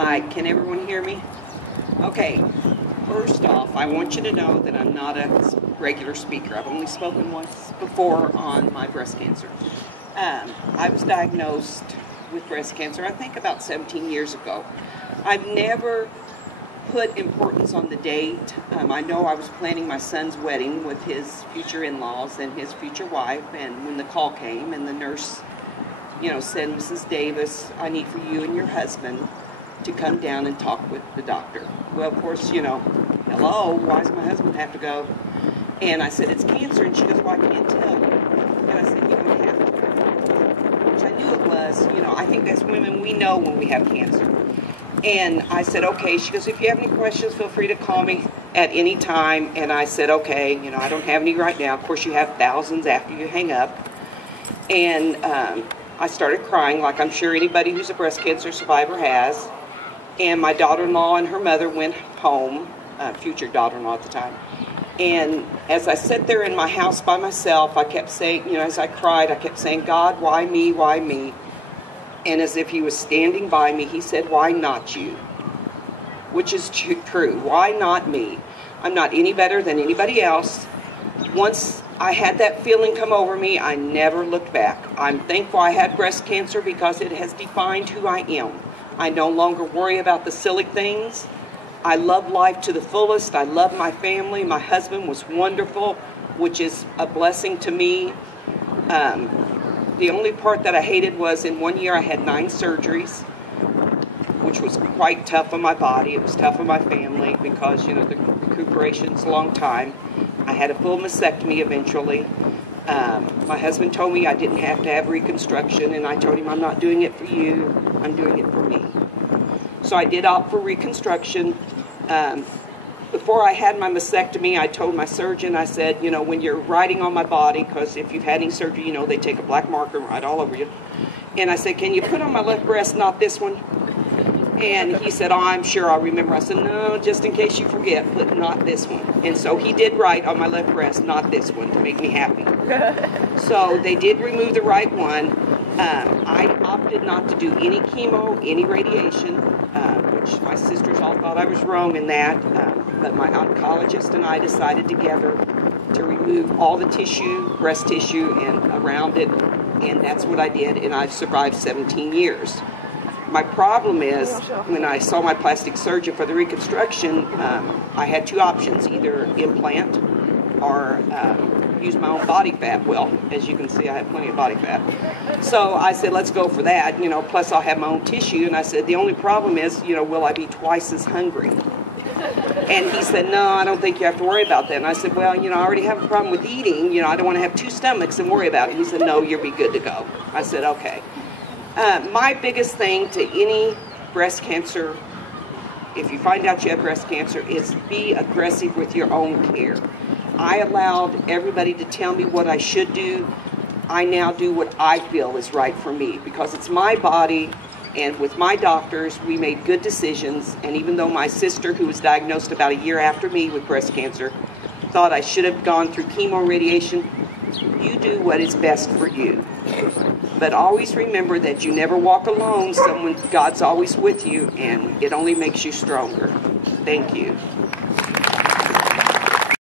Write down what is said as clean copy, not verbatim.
Hi, can everyone hear me? Okay, first off, I want you to know that I'm not a regular speaker. I've only spoken once before on my breast cancer. I was diagnosed with breast cancer, I think about 17 years ago. I've never put importance on the date. I know I was planning my son's wedding with his future in-laws and his future wife, and when the call came and the nurse, said, Mrs. Davis, I need for you and your husband to come down and talk with the doctor. Well, of course, hello, why does my husband have to go? And I said, it's cancer. And she goes, well, I can't tell you. And I said, you don't have to. Which I knew it was, I think as women, we know when we have cancer. And I said, okay. She goes, if you have any questions, feel free to call me at any time. And I said, okay, I don't have any right now. Of course, you have thousands after you hang up. And I started crying like I'm sure anybody who's a breast cancer survivor has. And my daughter-in-law and her mother went home, future daughter-in-law at the time. And as I sat there in my house by myself, I kept saying, as I cried, I kept saying, God, why me, why me? And as if he was standing by me, he said, why not you? Which is true. Why not me? I'm not any better than anybody else. Once I had that feeling come over me, I never looked back. I'm thankful I had breast cancer because it has defined who I am. I no longer worry about the silly things. I love life to the fullest. I love my family. My husband was wonderful, which is a blessing to me. The only part that I hated was in 1 year I had 9 surgeries, which was quite tough on my body. It was tough on my family because, the recuperation's a long time. I had a full mastectomy eventually. My husband told me I didn't have to have reconstruction, and I told him, I'm not doing it for you, I'm doing it for me. So I did opt for reconstruction. Before I had my mastectomy, I told my surgeon, I said, when you're writing on my body, because if you've had any surgery, they take a black marker and write all over you. And I said, can you put on my left breast, not this one? And he said, oh, I'm sure I'll remember. I said, no, just in case you forget, put not this one. And so he did write on my left breast, not this one, to make me happy. So they did remove the right one. I opted not to do any chemo, any radiation, which my sisters all thought I was wrong in that. But my oncologist and I decided together to remove all the tissue, breast tissue, and around it. And that's what I did, and I've survived 17 years. My problem is, when I saw my plastic surgeon for the reconstruction, I had 2 options, either implant or use my own body fat. Well, as you can see, I have plenty of body fat. So I said, let's go for that, plus I'll have my own tissue. And I said, the only problem is, will I be twice as hungry? And he said, no, I don't think you have to worry about that. And I said, well, I already have a problem with eating. I don't want to have 2 stomachs and worry about it. He said, no, you'll be good to go. I said, okay. My biggest thing to any breast cancer, if you find out you have breast cancer, is be aggressive with your own care. I allowed everybody to tell me what I should do. I now do what I feel is right for me because it's my body, and with my doctors, we made good decisions. And even though my sister, who was diagnosed about a year after me with breast cancer, thought I should have gone through chemo and radiation, you do what is best for you. But always remember that you never walk alone. God's always with you, and it only makes you stronger. Thank you.